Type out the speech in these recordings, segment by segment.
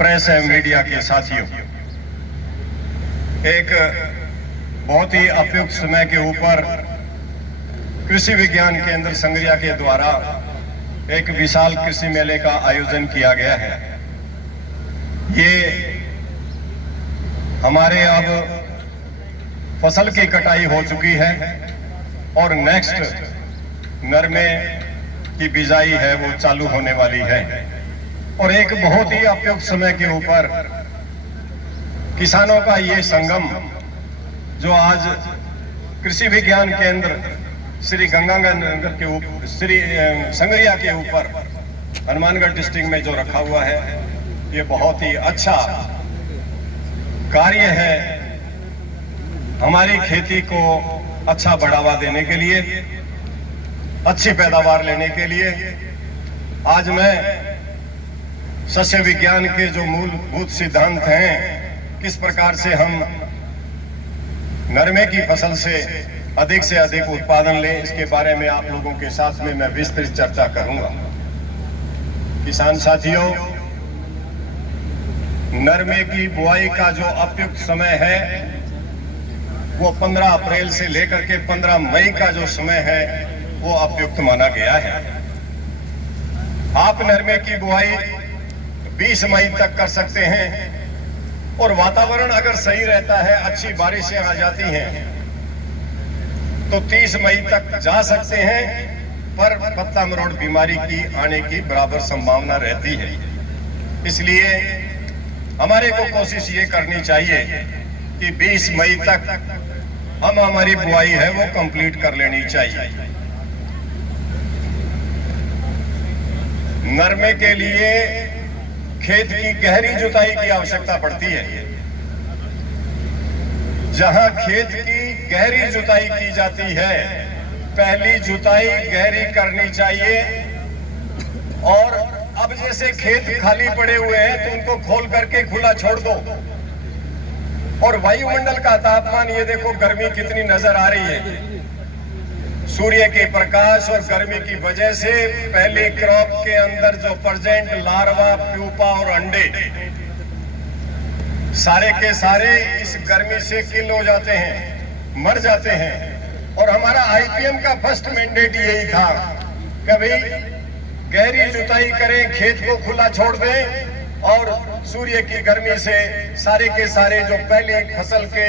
Press एवं media के साथियों, एक बहुत ही उपयुक्त समय के ऊपर कृषि विज्ञान केंद्र संगरिया के द्वारा एक विशाल कृषि मेले का आयोजन किया गया है। ये हमारे अब फसल की कटाई हो चुकी है और नेक्स्ट नरमे की बिजाई है वो चालू होने वाली है और एक बहुत ही उपयुक्त समय के ऊपर किसानों का ये संगम जो आज कृषि विज्ञान केंद्र श्री गंगानगर के ऊपर श्री संगरिया के ऊपर हनुमानगढ़ डिस्ट्रिक्ट में जो रखा हुआ है, ये बहुत ही अच्छा कार्य है। हमारी खेती को अच्छा बढ़ावा देने के लिए, अच्छी पैदावार लेने के लिए आज मैं सस्य विज्ञान के जो मूलभूत सिद्धांत हैं, किस प्रकार से हम नरमे की फसल से अधिक उत्पादन लें, इसके बारे में आप लोगों के साथ में मैं विस्तृत चर्चा करूंगा। किसान साथियों, नरमे की बुआई का जो उपयुक्त समय है वो 15 अप्रैल से लेकर के 15 मई का जो समय है वो उपयुक्त माना गया है। आप नरमे की बुआई 20 मई तक कर सकते हैं और वातावरण अगर सही रहता है, अच्छी बारिशें आ जाती हैं तो 30 मई तक जा सकते हैं, पर पत्ता मरोड़ बीमारी की आने की बराबर संभावना रहती है। इसलिए हमारे को कोशिश ये करनी चाहिए कि 20 मई तक हम हमारी बुआई है वो कंप्लीट कर लेनी चाहिए। नरमे के लिए खेत की गहरी जुताई की आवश्यकता पड़ती है। जहां खेत की गहरी जुताई की जाती है, पहली जुताई गहरी करनी चाहिए और अब जैसे खेत खाली पड़े हुए हैं तो उनको खोल करके खुला छोड़ दो। और वायुमंडल का तापमान ये देखो, गर्मी कितनी नजर आ रही है। सूर्य के प्रकाश और गर्मी की वजह से पहली क्रॉप के अंदर जो प्रेजेंट लार्वा, प्यूपा और अंडे सारे के सारे इस गर्मी से किल हो जाते हैं, मर जाते हैं। और हमारा आईपीएम का फर्स्ट मैंडेट यही था कि भाई गहरी जुताई करें, खेत को खुला छोड़ दें और सूर्य की गर्मी से सारे के सारे जो पहली फसल के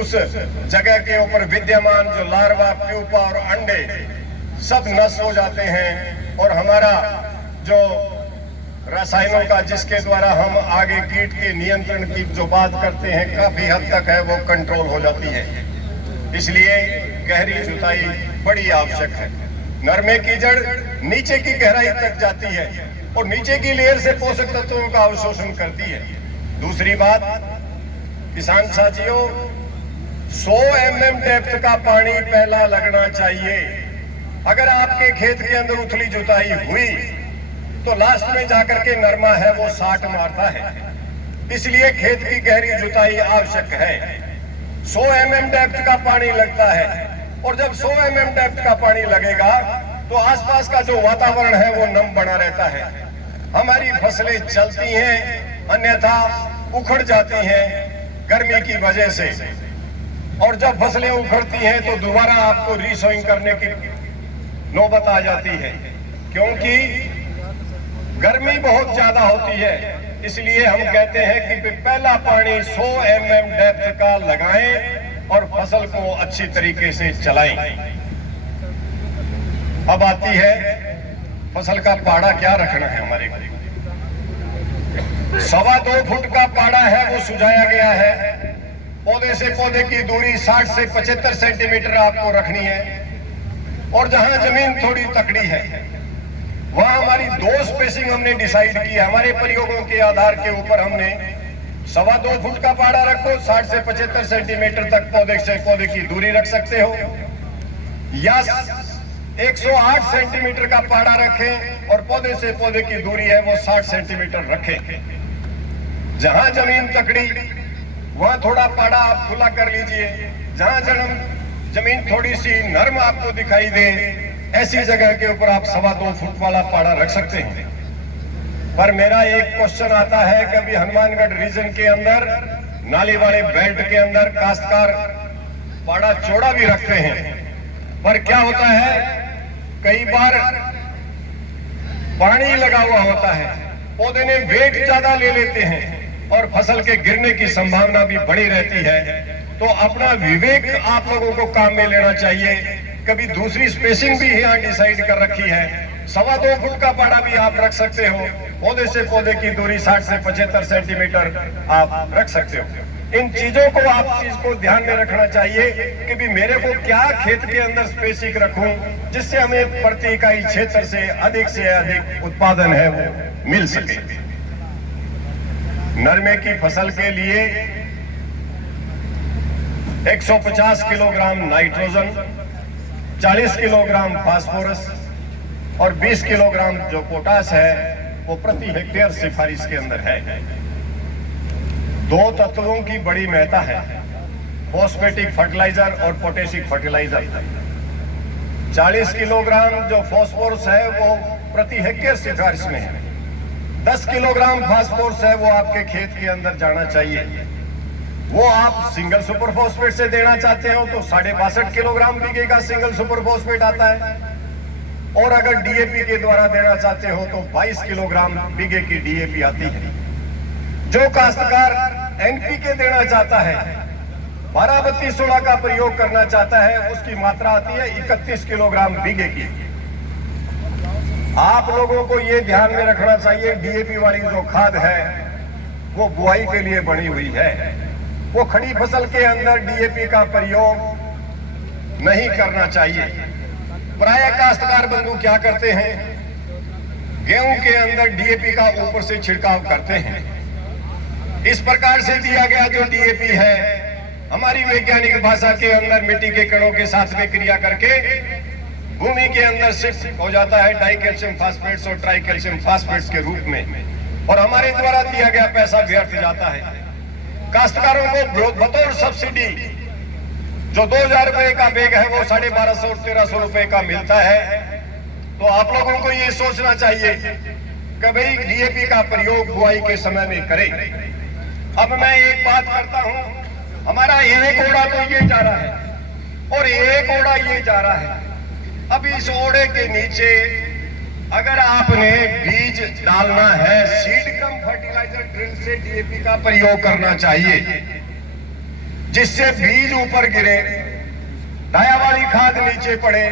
उस जगह के ऊपर विद्यमान जो लार्वा, प्यूपा और अंडे सब नष्ट हो जाते हैं और हमारा जो रसायनों का जिसके द्वारा हम आगे कीट के नियंत्रण की जो बात करते हैं काफी हद तक है वो कंट्रोल हो जाती है। इसलिए गहरी जुताई बड़ी आवश्यक है। नरमे की जड़ नीचे की गहराई तक जाती है और नीचे की लेयर से पोषक तत्वों का अवशोषण करती है। दूसरी बात, किसान साथियों, 100 mm डेप्थ का पानी पहला लगना चाहिए। अगर आपके खेत के अंदर उथली जुताई हुई तो लास्ट में जाकर के नरमा है वो 60 मारता है। इसलिए खेत की गहरी जुताई आवश्यक है। 100 mm डेप्थ का पानी लगता है और जब 100 mm डेप्थ का पानी लगेगा तो आसपास का जो वातावरण है वो नम बना रहता है। हमारी फसलें चलती हैं, अन्यथा उखड़ जाती हैं गर्मी की वजह से। और जब फसलें उखड़ती हैं तो दोबारा आपको रीसोइंग करने की नौबत आ जाती है, क्योंकि गर्मी बहुत ज्यादा होती है। इसलिए हम कहते हैं कि पहला पानी 100 mm डेप्थ का लगाएं और फसल को अच्छी तरीके से चलाएं। अब आती है फसल का पाड़ा क्या रखना है। हमारे 2.25 फुट का पाड़ा है वो सुझाया गया है। पौधे से पौधे की दूरी 60 से 75 सेंटीमीटर आपको रखनी है और जहां जमीन थोड़ी तकड़ी है वहां हमारी 2 स्पेसिंग हमने डिसाइड की है। हमारे प्रयोगों के आधार के ऊपर हमने 2.25 फुट का पाड़ा रखो, 60 से 75 सेंटीमीटर तक पौधे से पौधे की दूरी रख सकते हो, या 108 सेंटीमीटर का पाड़ा रखें और पौधे से पौधे की दूरी है वो 60 सेंटीमीटर रखें। जहां जमीन तकड़ी वहां थोड़ा पाड़ा आप खुला कर लीजिए। जहां जमीन थोड़ी सी नरम आपको दिखाई दे, ऐसी जगह के ऊपर आप 2.25 फुट वाला पाड़ा रख सकते हैं। पर मेरा एक क्वेश्चन आता है कि अभी हनुमानगढ़ रीजन के अंदर नाली वाले बेल्ट के अंदर काश्तकार बड़ा चौड़ा भी रखते हैं, पर क्या होता है कई बार पानी लगा हुआ होता है, पौधे ने वेट ज्यादा ले लेते हैं और फसल के गिरने की संभावना भी बड़ी रहती है। तो अपना विवेक आप लोगों को काम में लेना चाहिए। कभी दूसरी स्पेसिंग भी यहाँ डिसाइड कर रखी है, 2.25 फुट का पाड़ा भी आप रख सकते हो, पौधे से पौधे की दूरी 60 से 75 सेंटीमीटर आप रख सकते हो। इन चीजों को आप चीज को ध्यान में रखना चाहिए कि भी मेरे को क्या खेत के अंदर स्पेसिंग रखूं जिससे हमें प्रति इकाई क्षेत्र से अधिक उत्पादन है वो मिल सके। नरमे की फसल के लिए 150 किलोग्राम नाइट्रोजन, 40 किलोग्राम फास्फोरस और 20 किलोग्राम जो पोटास है वो प्रति हेक्टेयर सिफारिश के अंदर है। दो तत्वों की बड़ी महत्ता है, फॉस्फेटिक फर्टिलाइजर और पोटेशिक फर्टिलाइजर। 40 किलोग्राम जो फास्फोरस है वो प्रति हेक्टेयर सिफारिश में है, 10 किलोग्राम फास्फोरस है वो आपके खेत के अंदर जाना चाहिए। वो आप सिंगल सुपर फॉस्फेट से देना चाहते हो तो 62.5 किलोग्राम बीघे का सिंगल सुपर फॉस्फेट आता है, और अगर डीएपी के द्वारा देना चाहते हो तो 22 किलोग्राम बीघे की डीएपी आती है। जो काश्तकार एनपीके देना चाहता है, 12-32-16 का प्रयोग करना चाहता है, उसकी मात्रा आती है 31 किलोग्राम बीघे की। आप लोगों को यह ध्यान में रखना चाहिए डीएपी वाली जो खाद है वो बुआई के लिए बनी हुई है, वो खड़ी फसल के अंदर डीएपी का प्रयोग नहीं करना चाहिए। प्राय काश्तकार बंधु क्या करते हैं, गेहूं के अंदर डीएपी का ऊपर से छिड़काव करते हैं। इस प्रकार से दिया गया जो डीएपी है हमारी वैज्ञानिक भाषा के अंदर मिट्टी के कणों के साथ में क्रिया करके भूमि के अंदर शिफ्ट हो जाता है डाई कैल्शियम फास्फेट्स और ट्राई कैल्शियम फास्फेट्स के रूप में, और हमारे द्वारा दिया गया पैसा व्यर्थ जाता है। काश्तकारों को बतौर सब्सिडी जो 2000 रुपए का बैग है वो 1250 और 1300 रुपए का मिलता है। तो आप लोगों को ये सोचना चाहिए कि भाई डीएपी का प्रयोग बुआई के समय में करें। अब मैं एक बात करता हूं, हमारा एक ओड़ा तो ये जा रहा है और एक ओड़ा ये जा रहा है। अब इस ओड़े के नीचे अगर आपने बीज डालना है, सीड कम फर्टिलाइजर ड्रिल से डीएपी का प्रयोग करना चाहिए जिससे बीज ऊपर गिरे, डाया वाली खाद नीचे पड़े,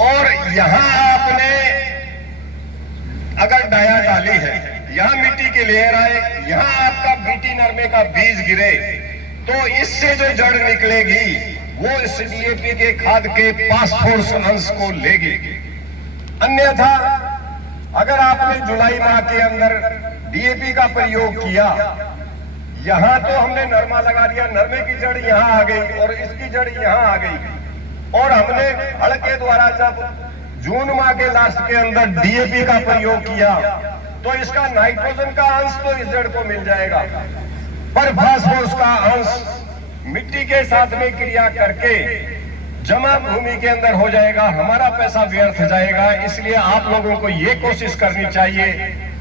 और यहां आपने अगर डाया डाली है, यहां मिट्टी के लेयर आए, यहां आपका बीटी नरमे का बीज गिरे तो इससे जो जड़ निकलेगी वो इस डीएपी के खाद के फास्फोरस अंश को लेगी। अन्यथा अगर आपने जुलाई माह के अंदर डीएपी का प्रयोग किया, यहां तो हमने नरमा लगा दिया, नरमे की जड़ यहां आ गई और इसकी जड़ यहां आ गई, और हमने हल के द्वारा जब जून माह के लास्ट के अंदर डीएपी का प्रयोग किया तो इसका नाइट्रोजन का अंश तो इस जड़ को मिल जाएगा, पर फास्फोरस का अंश मिट्टी के साथ में क्रिया करके जमा भूमि के अंदर हो जाएगा, हमारा पैसा व्यर्थ जाएगा। इसलिए आप लोगों को ये कोशिश करनी चाहिए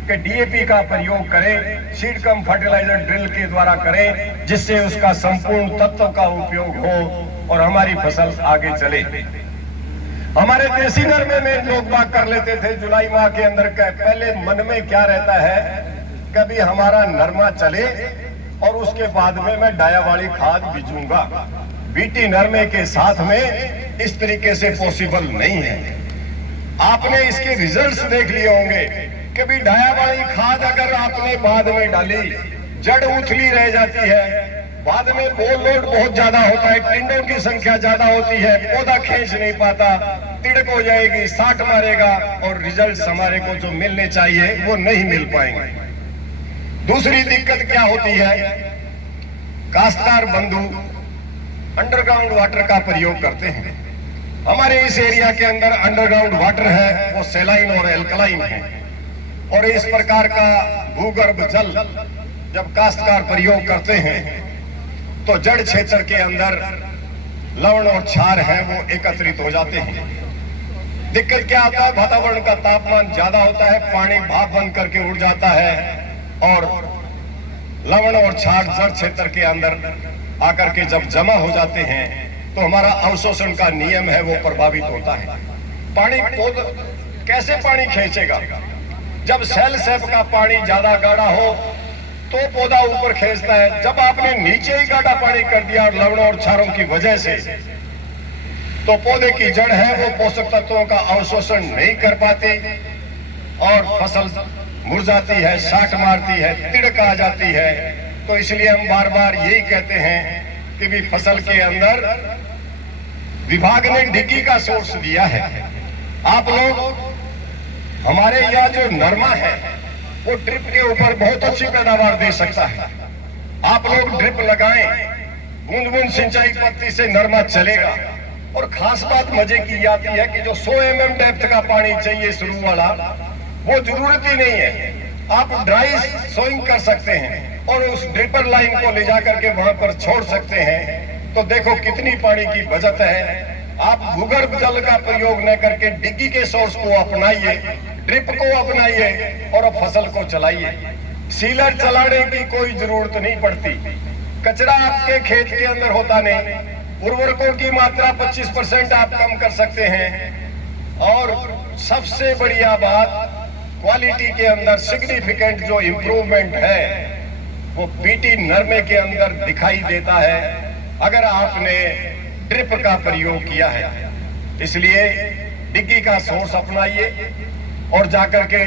कि डीएपी का प्रयोग करें, सीड कम फर्टिलाइजर ड्रिल के द्वारा करें, जिससे उसका संपूर्ण तत्व का उपयोग हो और हमारी फसल आगे चले। हमारे देसी नरमे में लोग बात कर लेते थे जुलाई माह के अंदर, पहले मन में क्या रहता है, कभी हमारा नरमा चले और उसके बाद में मैं डाया वाली खाद बीजूंगा। बीटी नरमे के साथ में इस तरीके से पॉसिबल नहीं है। आपने इसके रिजल्ट्स देख लिए होंगे कि भी डाया वाली खाद अगर आपने बाद में डाली, जड़ उथली रह जाती है, बाद में बोल लोड बहुत ज्यादा होता है, टिंडों की संख्या ज्यादा होती है, पौधा खींच नहीं पाता, तिड़क हो जाएगी, साट मारेगा और रिजल्ट्स हमारे को जो मिलने चाहिए वो नहीं मिल पाएंगे। दूसरी दिक्कत क्या होती है, काश्तकार बंधु अंडरग्राउंड वाटर का प्रयोग करते हैं। हमारे इस एरिया के अंदर अंडरग्राउंड वाटर है वो सेलाइन और एल्कलाइन है, और इस प्रकार का भूगर्भ जल जब काश्तकार प्रयोग करते हैं तो जड़ क्षेत्र के अंदर लवण और क्षार है वो एकत्रित हो जाते हैं। दिक्कत क्या होता है, वातावरण का तापमान ज्यादा होता है, पानी भाप बन करके उड़ जाता है और लवण और क्षार जड़ क्षेत्र के अंदर आकर के जब जमा हो जाते हैं तो हमारा अवशोषण का नियम है वो प्रभावित होता है। पानी कैसे पानी खींचेगा? जब सेल सेप का पानी ज्यादा गाढ़ा हो तो पौधा ऊपर खींचता है। जब आपने नीचे ही गाढ़ा पानी कर दिया और लवणों और क्षारों की वजह से, तो पौधे की जड़ है वो पोषक तत्वों का अवशोषण नहीं कर पाती और फसल मुरझाती है, साठ मारती है, तिड़क आ जाती है। तो इसलिए हम बार बार यही कहते हैं कि भी फसल के अंदर विभाग ने डिग्गी का सोर्स दिया है। आप लोग हमारे यहाँ जो नरमा है वो ड्रिप के ऊपर बहुत अच्छी पैदावार दे सकता है। आप लोग ड्रिप लगाएं, बूंद बूंद सिंचाई पद्धति से नरमा चलेगा। और खास बात मजे की आती है कि जो 100 mm डेप्थ का पानी चाहिए शुरू वाला, वो जरूरत ही नहीं है। आप ड्राई सोइंग कर सकते हैं और उस ड्रिपर लाइन को ले जाकर के वहां पर छोड़ सकते हैं। तो देखो कितनी पानी की बचत है। आप भूगर्भ जल का प्रयोग न करके डिग्गी के सोर्स को अपनाइए, ड्रिप को अपनाइए और अब फसल को चलाइए। सीलर चलाने की कोई जरूरत नहीं पड़ती। कचरा आपके खेत के अंदर होता नहीं। उर्वरकों की मात्रा 25% आप कम कर सकते हैं। और सबसे बढ़िया बात, क्वालिटी के अंदर सिग्निफिकेंट जो इंप्रूवमेंट है वो बीटी नरमे के अंदर दिखाई देता है अगर आपने ड्रिप का प्रयोग किया है। इसलिए डिग्गी का सोर्स अपनाइए और जाकर के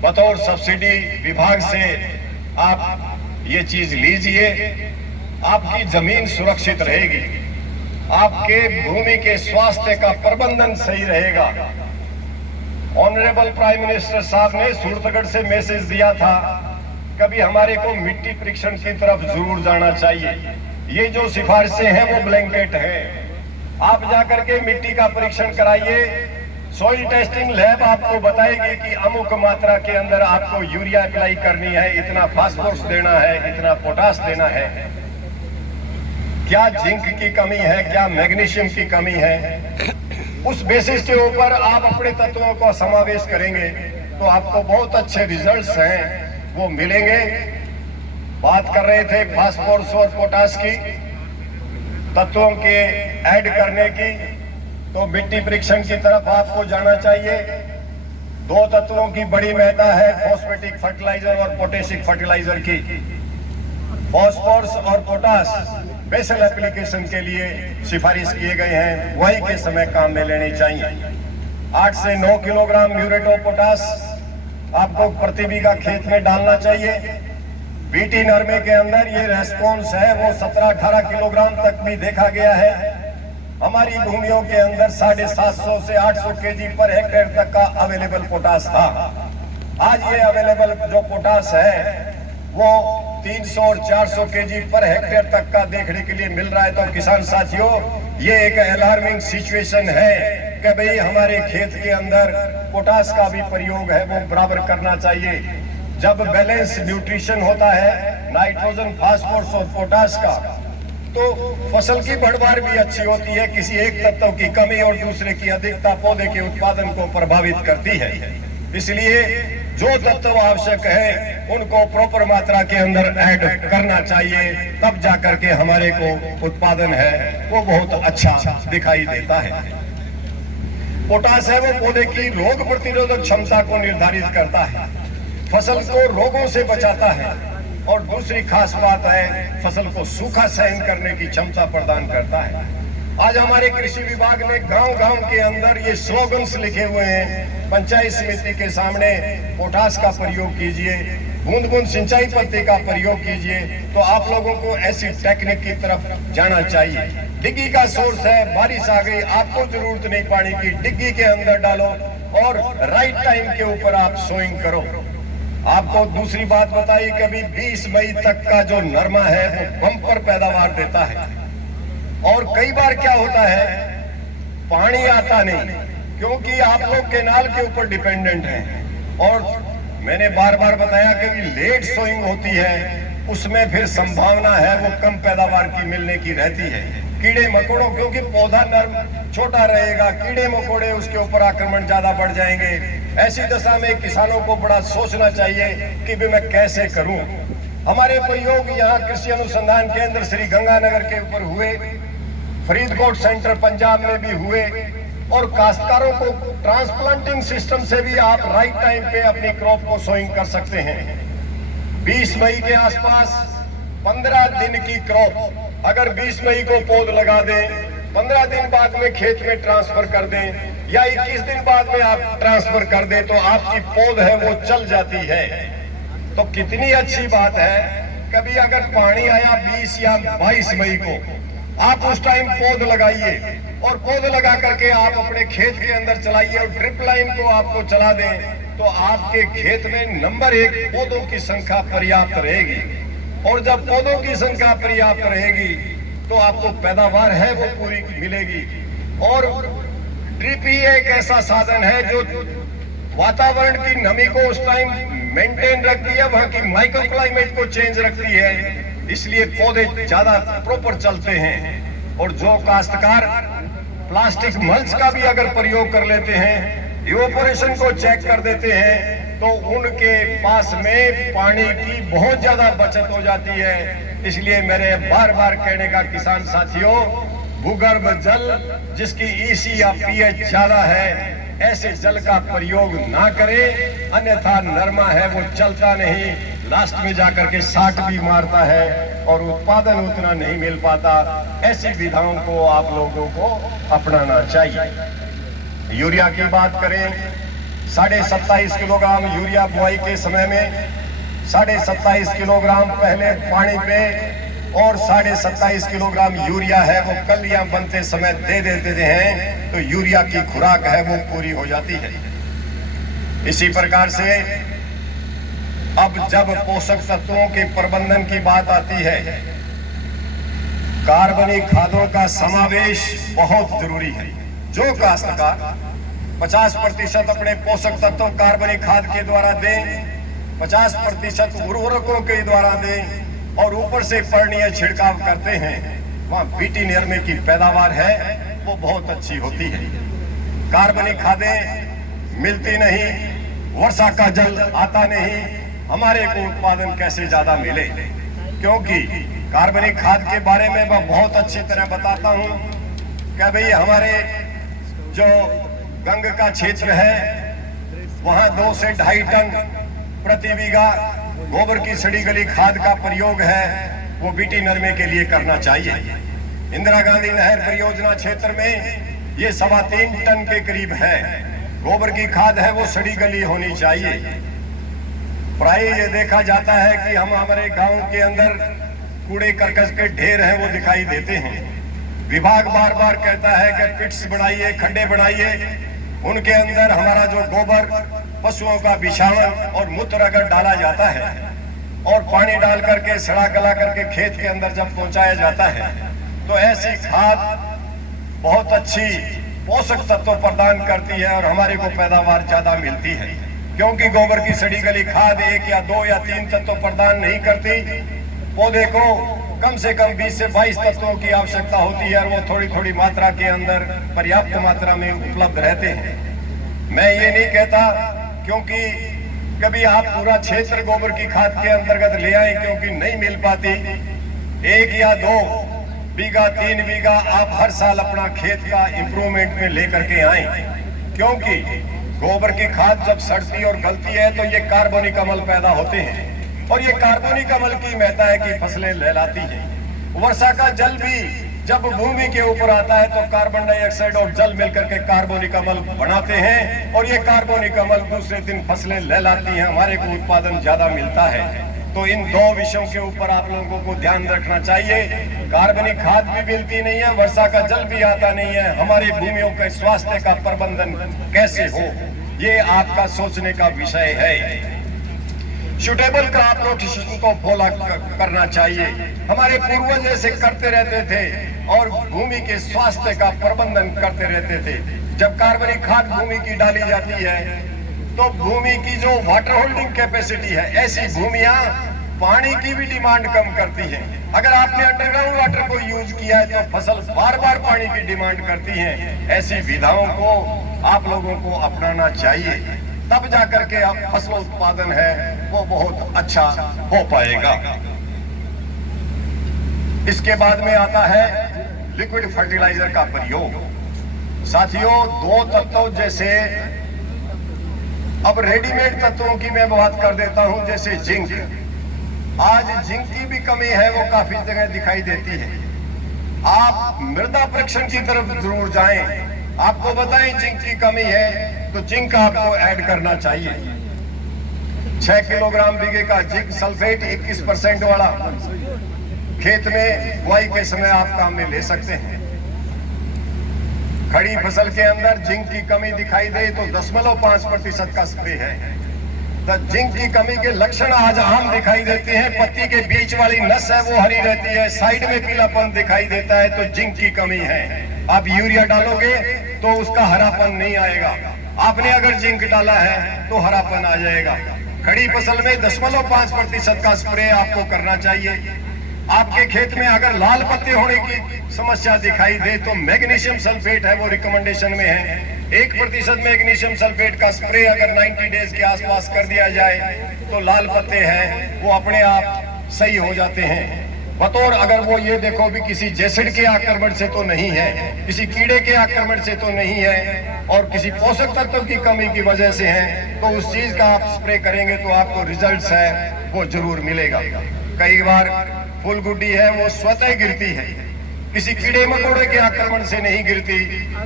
बतौर सब्सिडी विभाग से आप ये चीज लीजिए। आपकी जमीन सुरक्षित रहेगी, आपके भूमि के स्वास्थ्य का प्रबंधन सही रहेगा। ऑनरेबल प्राइम मिनिस्टर साहब ने सूरतगढ़ से मैसेज दिया था, कभी हमारे को मिट्टी परीक्षण की तरफ जरूर जाना चाहिए। ये जो सिफारिशें हैं वो ब्लैंकेट है। आप जाकर के मिट्टी का परीक्षण कराइए। सॉइल टेस्टिंग लैब आपको बताएगी कि अमुक मात्रा के अंदर आपको यूरिया अप्लाई करनी है, इतना फास्फोरस देना है, इतना पोटास देना है, क्या जिंक की कमी है, क्या मैग्नीशियम की कमी है। उस बेसिस के ऊपर आप अपने तत्वों को समावेश करेंगे तो आपको बहुत अच्छे रिजल्ट्स हैं वो मिलेंगे। बात कर रहे थे फास्फोरस और पोटास की, तत्वों के ऐड करने की, तो मिट्टी परीक्षण की तरफ आपको जाना चाहिए। 2 तत्वों की बड़ी महत्ता है, फॉस्फेटिक फर्टिलाइजर और पोटेशिक फर्टिलाइजर की। फॉस्फोरस और पोटास बेसल एप्लीकेशन के लिए सिफारिश किए गए हैं, वही के समय काम में लेनी चाहिए। 8 से 9 किलोग्राम म्यूरेट ऑफ पोटास आपको प्रति बीघा खेत में डालना चाहिए। बीटी नरमे के अंदर ये रेस्पॉन्स है वो 17-18 किलोग्राम तक भी देखा गया है। हमारी भूमियों के अंदर 750 से 800 केजी पर हेक्टेयर तक का अवेलेबल पोटास था। आज ये अवेलेबल जो पोटास है वो 300 और 400 केजी पर हेक्टेयर तक का देखने के लिए मिल रहा है। तो किसान साथियों, ये एक अलार्मिंग सिचुएशन है कि भाई हमारे खेत के अंदर पोटास का भी प्रयोग है वो बराबर करना चाहिए। जब बैलेंस न्यूट्रिशन होता है नाइट्रोजन, फास्फोरस और पोटास का, तो फसल की बढ़वार भी अच्छी होती है। किसी एक तत्व की कमी और दूसरे की अधिकता पौधे के उत्पादन को प्रभावित करती है। इसलिए जो तत्व आवश्यक है उनको प्रॉपर मात्रा के अंदर ऐड करना चाहिए, तब जाकर के हमारे को उत्पादन है वो बहुत अच्छा दिखाई देता है। पोटास है वो पौधे की रोग प्रतिरोधक क्षमता को निर्धारित करता है, फसल को रोगों से बचाता है और दूसरी खास बात है फसल को सूखा सहन करने की क्षमता प्रदान करता है। आज हमारे कृषि विभाग ने गांव-गांव के अंदर ये स्लोगन्स लिखे हुए हैं, पंचायत समिति के सामने पोटास का प्रयोग कीजिए, बूंद बूंद सिंचाई पद्धति का प्रयोग कीजिए। तो आप लोगों को ऐसी टेक्निक की तरफ जाना चाहिए। डिग्गी का सोर्स है, बारिश आ गई, आपको जरूरत नहीं पानी की, डिग्गी के अंदर डालो और राइट टाइम के ऊपर आप सोइंग करो। आपको दूसरी बात बताई, कभी 20 मई तक का जो नरमा है वो बम्पर पैदावार देता है। और कई बार क्या होता है, पानी आता नहीं, क्योंकि आप लोग केनाल के ऊपर डिपेंडेंट हैं। और मैंने बार बार बताया कि लेट सोइंग होती है, उसमें फिर संभावना है वो कम पैदावार की मिलने की रहती है। कीड़े मकोड़ों, क्योंकि पौधा नर्म छोटा रहेगा, कीड़े मकोड़े उसके ऊपर आक्रमण ज्यादा बढ़ जाएंगे। ऐसी दशा में किसानों को बड़ा सोचना चाहिए कि भी मैं कैसे करूं। हमारे प्रयोग यहाँ कृषि अनुसंधान केंद्र श्री गंगानगर के ऊपर हुए, फरीदकोट सेंटर पंजाब में भी हुए, और काश्तकारों को ट्रांसप्लांटिंग सिस्टम से भी आप राइट टाइम पे अपनी क्रॉप को सोइंग कर सकते हैं। 20 मई के आसपास 15 दिन की क्रॉप अगर 20 मई को पौध लगा दें, 15 दिन बाद में खेत में ट्रांसफर कर दें या 21 दिन बाद में आप ट्रांसफर कर दें तो आपकी पौध है वो चल जाती है। तो कितनी अच्छी बात है। कभी अगर पानी आया 20 या 22 मई को, आप उस टाइम पौध लगाइए और पौध लगा करके आप अपने खेत के अंदर चलाइए और ड्रिप लाइन को आपको चला दें तो आपके खेत में नंबर 1 पौधों की संख्या पर्याप्त रहेगी। और जब पौधों की संख्या पर्याप्त रहेगी तो आपको पैदावार है वो पूरी मिलेगी। और ड्रिप ही एक ऐसा साधन है जो वातावरण की नमी को उस टाइम मेंटेन रखती है, वहां की माइक्रो क्लाइमेट को चेंज रखती है, इसलिए पौधे ज्यादा प्रॉपर चलते हैं। और जो काश्तकार प्लास्टिक मल्च का भी अगर प्रयोग कर लेते हैं, इवोपोरेशन को चेक कर देते हैं, तो उनके पास में पानी की बहुत ज्यादा बचत हो जाती है। इसलिए मेरे बार बार कहने का किसान साथियों, भूगर्भ जल जिसकी ईसी या पीएच ज्यादा है, ऐसे जल का प्रयोग ना करें, अन्यथा नरमा है वो चलता नहीं, लास्ट में जाकर के साठ भी मारता है और उत्पादन उतना नहीं मिल पाता। ऐसी विधाओं को आप लोगों को अपनाना चाहिए। यूरिया की बात करें, 27.5 किलोग्राम यूरिया बुआई के समय में 27.5 किलोग्राम पहले पानी पे और 27.5 किलोग्राम यूरिया है वो कलियां बनते समय दे देते हैं तो यूरिया की खुराक है वो पूरी हो जाती है। इसी प्रकार से अब जब पोषक तत्वों के प्रबंधन की बात आती है, कार्बनिक खादों का समावेश बहुत जरूरी है। जो काश्तकार 50% अपने पोषक तत्व कार्बनिक खाद के द्वारा दें, 50% उर्वरकों के द्वारा दें और ऊपर से पर्णीय छिड़काव करते हैं, वहाँ बीटी नरमे की पैदावार है वो बहुत अच्छी होती है। कार्बनिक खादें मिलती नहीं, वर्षा का जल आता नहीं, हमारे को उत्पादन कैसे ज्यादा मिले? क्योंकि कार्बनिक खाद के बारे में मैं बहुत अच्छी तरह बताता हूँ कि भाई हमारे जो गंग का क्षेत्र है वहाँ 2 से 2.5 टन प्रति बीघा गोबर की सड़ी गली खाद का प्रयोग है वो बीटी नरमे के लिए करना चाहिए। इंदिरा गांधी नहर परियोजना क्षेत्र में ये 3.25 टन के करीब है। गोबर की खाद है वो सड़ी गली होनी चाहिए। प्राय ये देखा जाता है कि हम हमारे गांव के अंदर कूड़े करकट के ढेर हैं वो दिखाई देते हैं। विभाग बार बार कहता है कि पिट्स बनाइए, खड्डे बनाइए, उनके अंदर हमारा जो गोबर, पशुओं का बिछावन और मूत्र अगर डाला जाता है और पानी डाल करके सड़ा गला करके खेत के अंदर जब पहुंचाया जाता है तो ऐसी खाद बहुत अच्छी पोषक तत्व प्रदान करती है और हमारे को पैदावार ज्यादा मिलती है। क्योंकि गोबर की सड़ी गली खाद 1 या 2 या 3 तत्व प्रदान नहीं करती, पौधे को कम से कम 20 से 22 तत्वों की आवश्यकता होती है और वो थोड़ी थोड़ी मात्रा के अंदर पर्याप्त मात्रा में उपलब्ध रहते हैं। मैं ये नहीं कहता क्योंकि कभी आप पूरा क्षेत्र गोबर की खाद के अंतर्गत ले आए, क्योंकि नहीं मिल पाती। 1 या 2 बीघा 3 बीघा आप हर साल अपना खेत का इंप्रूवमेंट में लेकर के आए, क्योंकि गोबर की खाद जब सड़ती और गलती है तो ये कार्बनिक अम्ल पैदा होते हैं और ये कार्बनिक अम्ल की महत्ता है कि फसलें लहलाती हैं। वर्षा का जल भी जब भूमि के ऊपर आता है तो कार्बन डाइऑक्साइड और जल मिलकर के कार्बनिक अम्ल बनाते हैं और ये कार्बनिक अम्ल दूसरे दिन फसलें लहलाती हैं, हमारे को उत्पादन ज्यादा मिलता है। तो इन 2 विषयों के ऊपर आप लोगों को ध्यान रखना चाहिए। कार्बनिक खाद भी मिलती नहीं है, वर्षा का जल भी आता नहीं है, हमारी भूमियों के स्वास्थ्य का प्रबंधन कैसे हो, ये आपका सोचने का विषय है। सूटेबल क्रॉप रोटेशन को फॉलो करना चाहिए। हमारे पूर्वज ऐसे करते रहते थे और भूमि के स्वास्थ्य का प्रबंधन करते रहते थे। जब कार्बनिक खाद भूमि की डाली जाती है तो भूमि की जो वाटर होल्डिंग कैपेसिटी है, ऐसी भूमियां पानी की भी डिमांड कम करती है। अगर आपने अंडरग्राउंड वाटर को यूज किया है तो फसल बार बार पानी की डिमांड करती है। ऐसी विधाओं को आप लोगों को अपनाना चाहिए, तब जाकर के आप फसल उत्पादन है वो बहुत अच्छा हो पाएगा। इसके बाद में आता है लिक्विड फर्टिलाइजर का प्रयोग। साथियों, दो तत्वों जैसे अब रेडीमेड तत्वों की मैं बात कर देता हूं, जैसे जिंक। आज जिंक की भी कमी है, वो काफी जगह दिखाई देती है। आप मृदा परीक्षण की तरफ जरूर जाएं, आपको बताएं जिंक की कमी है तो जिंक आपको ऐड करना चाहिए। 6 किलोग्राम बीघे का जिंक सल्फेट 21% वाला खेत में बुआई के समय आप काम में ले सकते हैं। खड़ी फसल के अंदर जिंक की कमी दिखाई दे तो 0.5% का स्प्रे है। तो जिंक की कमी के लक्षण आज आम दिखाई देते हैं। पत्ती के बीच वाली नस है वो हरी रहती है, साइड में पीलापन दिखाई देता है, तो जिंक की कमी है। आप यूरिया डालोगे तो उसका हरापन नहीं आएगा, आपने अगर जिंक डाला है तो हरापन आ जाएगा। खड़ी फसल में 0.5% का स्प्रे आपको करना चाहिए। आपके खेत में अगर लाल पत्ते होने की समस्या दिखाई दे तो मैग्नीशियम सल्फेट है वो रिकमेंडेशन में है। 1% मैग्नीशियम सल्फेट का स्प्रे अगर 90 डेज के आसपास कर दिया जाए तो लाल पत्ते हैं वो अपने आप सही हो जाते हैं। बतौर अगर वो ये देखो भी किसी जेसिड के आक्रमण से तो नहीं है, किसी कीड़े के आक्रमण से तो नहीं है और किसी पोषक तत्व की कमी की वजह से है, तो उस चीज का आप स्प्रे करेंगे तो आपको रिजल्ट्स है वो जरूर मिलेगा। कई बार फूलगुड्डी है वो स्वतः गिरती है, किसी कीड़े मकोड़े के आक्रमण से नहीं गिरती,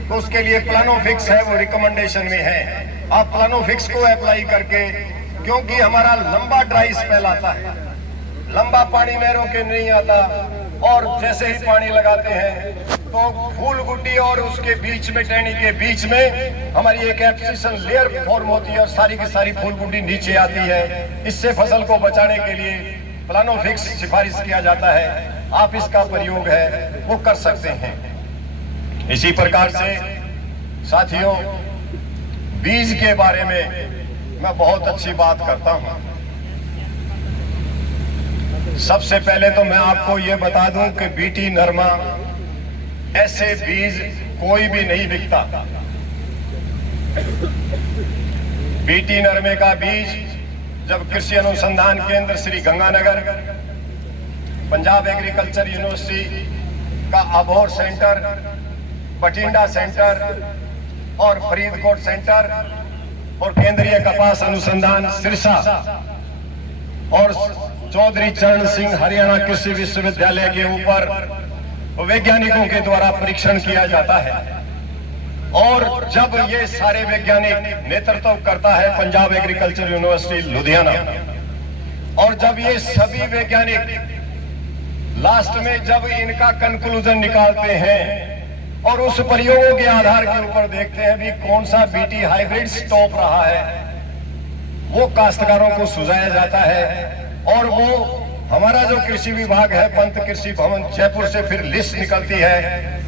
तो उसके लिए प्लानोफिक्स है वो रिकमेंडेशन में है। आप प्लानोफिक्स को अप्लाई करके, क्योंकि हमारा लंबा ड्राई स्पेल आता है, लंबा पानी नहरों के नहीं आता, और जैसे ही पानी लगाते हैं तो फूलगुड्डी और उसके बीच में टहनी के बीच में हमारी एक एब्सिशन लेयर फॉर्म होती है और सारी की सारी फूलगुड्डी नीचे आती है। इससे फसल को बचाने के लिए प्लानोफिक्स सिफारिश किया जाता है, आप इसका प्रयोग है वो कर सकते हैं। इसी प्रकार से साथियों, बीज के बारे में मैं बहुत अच्छी बात करता हूं। सबसे पहले तो मैं आपको ये बता दूं कि बीटी नरमा ऐसे बीज कोई भी नहीं बिकता। बीटी नरमे का बीज जब कृषि अनुसंधान केंद्र श्री गंगानगर, पंजाब एग्रीकल्चर यूनिवर्सिटी का अबोहर सेंटर, बठिंडा सेंटर और फरीदकोट सेंटर और केंद्रीय कपास अनुसंधान सिरसा और चौधरी चरण सिंह हरियाणा कृषि विश्वविद्यालय के ऊपर वैज्ञानिकों के द्वारा परीक्षण किया जाता है। और जब ये सारे वैज्ञानिक नेतृत्व करता है पंजाब एग्रीकल्चर यूनिवर्सिटी लुधियाना, और जब ये सभी वैज्ञानिक लास्ट में जब इनका कंक्लूजन निकालते हैं और उस प्रयोगों के आधार के ऊपर देखते हैं भी कौन सा बीटी हाइब्रिड टॉप रहा है, वो काश्तकारों को सुझाया जाता है। और वो हमारा जो कृषि विभाग है, पंत कृषि भवन जयपुर से फिर लिस्ट निकलती है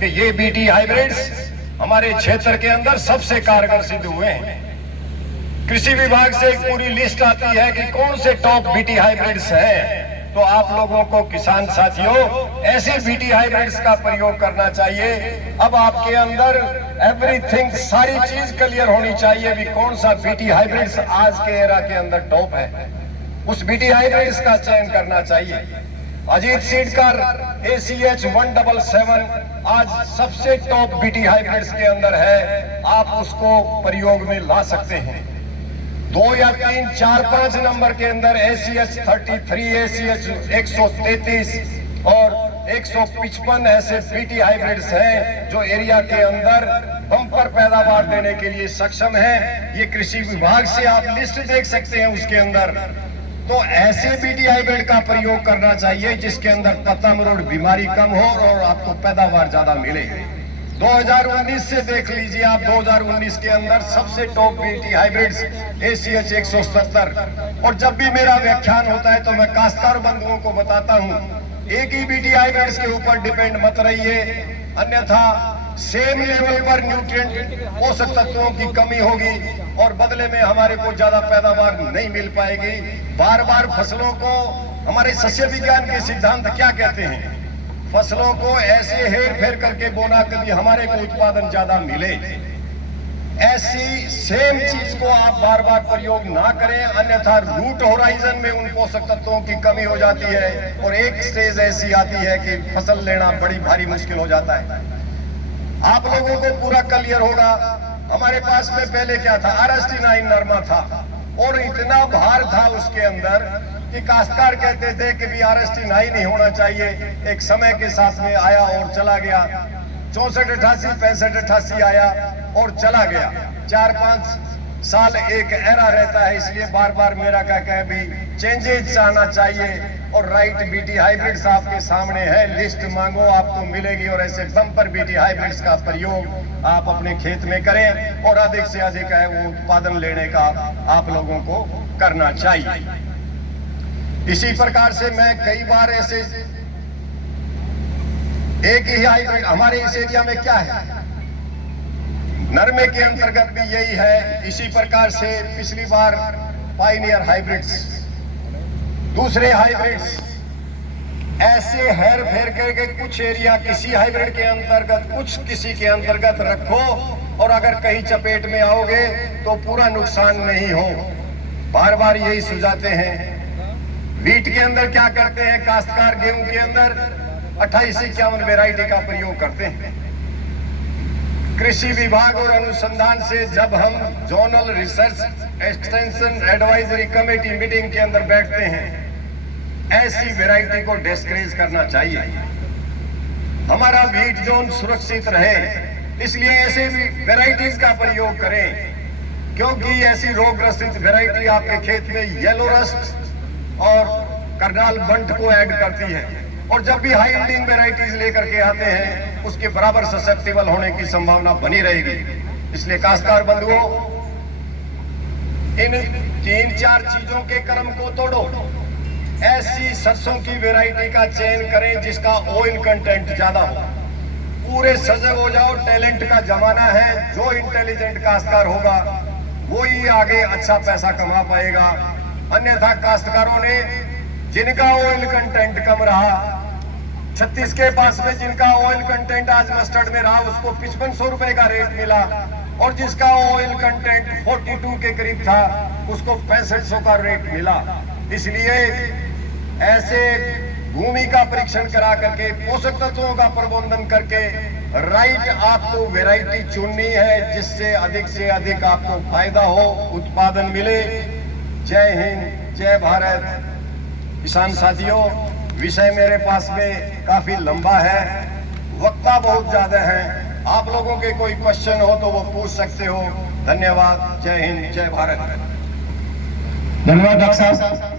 कि ये बीटी हाइब्रिड्स हमारे क्षेत्र के अंदर सबसे कारगर सिद्ध हुए हैं। कृषि विभाग से एक पूरी लिस्ट आती है कि कौन से टॉप बीटी हाइब्रिड्स हैं। तो आप लोगों को किसान साथियों ऐसे बीटी हाइब्रिड्स का प्रयोग करना चाहिए। अब आपके अंदर एवरीथिंग, सारी चीज क्लियर होनी चाहिए भी कौन सा बीटी हाइब्रिड्स आज के एरा के अंदर टॉप है, उस बीटी हाइब्रिड्स का चयन करना चाहिए। अजीत सीड का ACH 177 आज सबसे टॉप बीटी हाइब्रिड्स के अंदर है, आप उसको प्रयोग में ला सकते हैं। 2 या 3, 4, 5 नंबर के अंदर ACH 33, ACH 133 और 155 ऐसे बीटी हाइब्रिड्स हैं जो एरिया के अंदर बम्पर पैदावार देने के लिए सक्षम है। ये कृषि विभाग से आप लिस्ट देख सकते हैं उसके अंदर। तो ऐसे बीटी हाइब्रिड का प्रयोग करना चाहिए जिसके अंदर पत्ता मरोड़ बीमारी कम हो और आपको पैदावार ज्यादा मिले। 2019 से देख लीजिए आप, 2019 के अंदर सबसे टॉप बीटी हाइब्रिड्स ACH 170। और जब भी मेरा व्याख्यान होता है तो मैं काश्तकार बंधुओं को बताता हूं, एक ही बीटी हाइब्रिड्स के ऊपर डिपेंड मत रहिए, अन्यथा सेम लेवल पर न्यूट्रिएंट पोषक तत्वों की कमी होगी और बदले में हमारे को ज्यादा पैदावार नहीं मिल पाएगी। बार बार फसलों को, हमारे सस्य विज्ञान के सिद्धांत क्या कहते हैं, फसलों को ऐसे हेर फेर करके बोना कभी हमारे को उत्पादन ज्यादा मिले। ऐसी सेम चीज को आप बार बार प्रयोग ना करें, अन्यथा रूट होराइजन में उन पोषक तत्वों की कमी हो जाती है और एक स्टेज ऐसी आती है कि फसल लेना बड़ी भारी मुश्किल हो जाता है। आप लोगों को पूरा क्लियर होगा, हमारे पास में पहले क्या था, RST-9 नरमा था और इतना भार था उसके अंदर कि काश्तकार कहते थे कि भी RST-9 नहीं होना चाहिए। एक समय के साथ में आया और चला गया, 64, 88, 65, 88 आया और चला गया। 4-5 साल एक एरा रहता है, इसलिए बार बार मेरा क्या है भी चेंजेस आना चाहिए। और राइट बीटी हाइब्रिड्स आपके सामने है, लिस्ट मांगो आपको मिलेगी और ऐसे बम्पर बीटी हाइब्रिड्स का प्रयोग आप अपने खेत में करें और अधिक से अधिक है वो उत्पादन लेने का आप लोगों को करना चाहिए। इसी प्रकार से मैं कई बार ऐसे एक ही हाइब्रिड हमारे इस एरिया में क्या है, नरमे के अंतर्गत भी यही है। इसी प्रकार से पिछली बार पायनियर हाइब्रिड्स, दूसरे हाइब्रिड्स, ऐसे हेर फेर करके कुछ एरिया किसी हाइब्रिड के अंतर्गत, कुछ किसी के अंतर्गत रखो और अगर कहीं चपेट में आओगे तो पूरा नुकसान नहीं हो। बार बार यही सुझाते हैं। वीट के अंदर क्या करते हैं काश्तकार, गेहूं के अंदर 28-51 वैरायटी का प्रयोग करते हैं। कृषि विभाग और अनुसंधान से जब हम zonal research extension advisory committee meeting के अंदर बैठते हैं, ऐसी वैरायटी को डिस्करेज करना चाहिए। हमारा वीट जोन सुरक्षित रहे, इसलिए ऐसे वैरायटीज का प्रयोग करें, क्योंकि ऐसी रोग ग्रसित वैरायटी आपके खेत में येलो रस्ट और करनाल बंट को ऐड करती है और जब भी हाई यील्डिंग वैरायटीज लेकर के आते हैं उसके बराबर ससेप्टेबल होने की संभावना बनी रहेगी। इसलिए काश्तकार बंधुओं, इन 3-4 चीजों के क्रम को तोड़ो। ऐसी सरसों की वैरायटी का चयन करें जिसका ऑयल कंटेंट ज्यादा हो। पूरे सजग हो जाओ, टैलेंट का जमाना है। जो इंटेलिजेंट काश्तकार होगा वो ही आगे अच्छा पैसा कमा पाएगा। अन्यथा काश्तकारों ने जिनका ऑयल कंटेंट कम रहा, 36 के पास में जिनका ऑयल कंटेंट आज मस्टर्ड में रहा उसको 5500 रुपए का रेट मिला और जिसका ऑयल कंटेंट 42 के करीब था उसको 6500 का रेट मिला। इसलिए ऐसे भूमि का परीक्षण करा करके, पोषक तत्वों का प्रबंधन करके राइट आपको वैरायटी चुननी है जिससे अधिक से अधिक आपको फायदा हो, उत्पादन मिले। जय हिंद, जय भारत। किसान साथियों, विषय मेरे पास में काफी लंबा है, वक्ता बहुत ज्यादा है। आप लोगों के कोई क्वेश्चन हो तो वो पूछ सकते हो। धन्यवाद। जय हिंद, जय भारत। धन्यवाद डॉक्टर साहब।